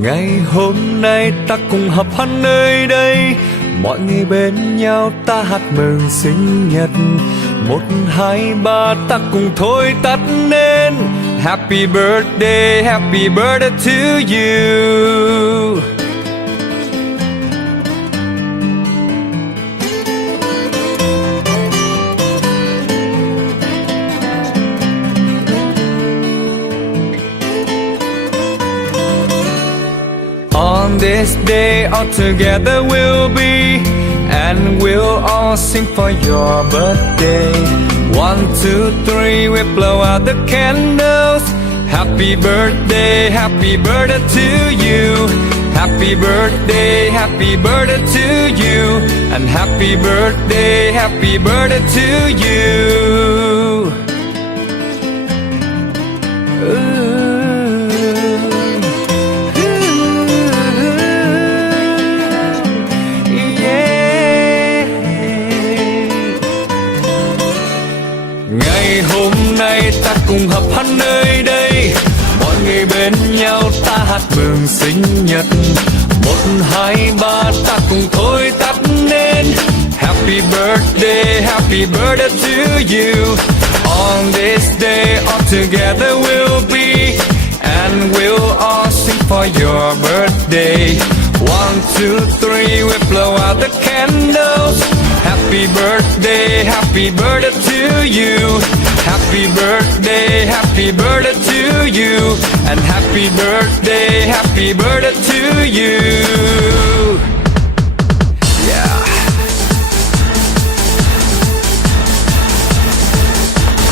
Ngày hôm nay ta cùng hợp hát nơi đây, mọi người bên nhau ta hát mừng sinh nhật. 1, 2, 3 ta cùng thôi tắt nên Happy birthday to you. On this day all together we'll be, and we'll all sing for your birthday. 1, 2, 3 we blow out the candles. Happy birthday to you. Happy birthday to you. And happy birthday to you. Ngày hôm nay ta cùng hợp hát nơi đây, mọi người bên nhau ta hát mừng sinh nhật. 1, 2, 3 ta cùng thôi tắt nên Happy birthday to you. On this day all together we'll be, and we'll all sing for your birthday. 1, 2, 3 we blow out the candles. Happy birthday to you. Happy birthday to you. And happy birthday to you. Yeah.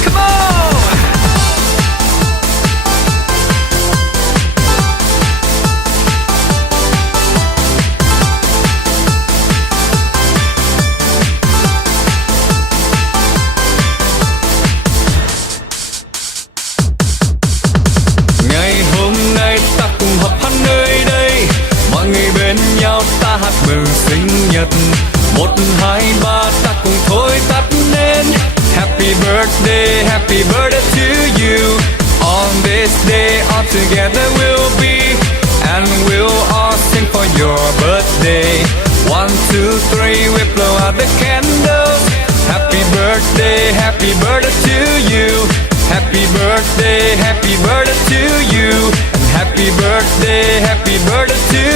Come on. Ngày hôm nay ta cùng hợp hát nơi đây, mọi người bên nhau ta hát mừng sinh nhật. 1, 2, 3 ta cùng thôi tắt nên Happy birthday to you. On this day all together we'll be, and we'll all sing for your birthday. 1, 2, 3 we blow out the candles. Happy birthday to you. Happy birthday to you. And happy birthday to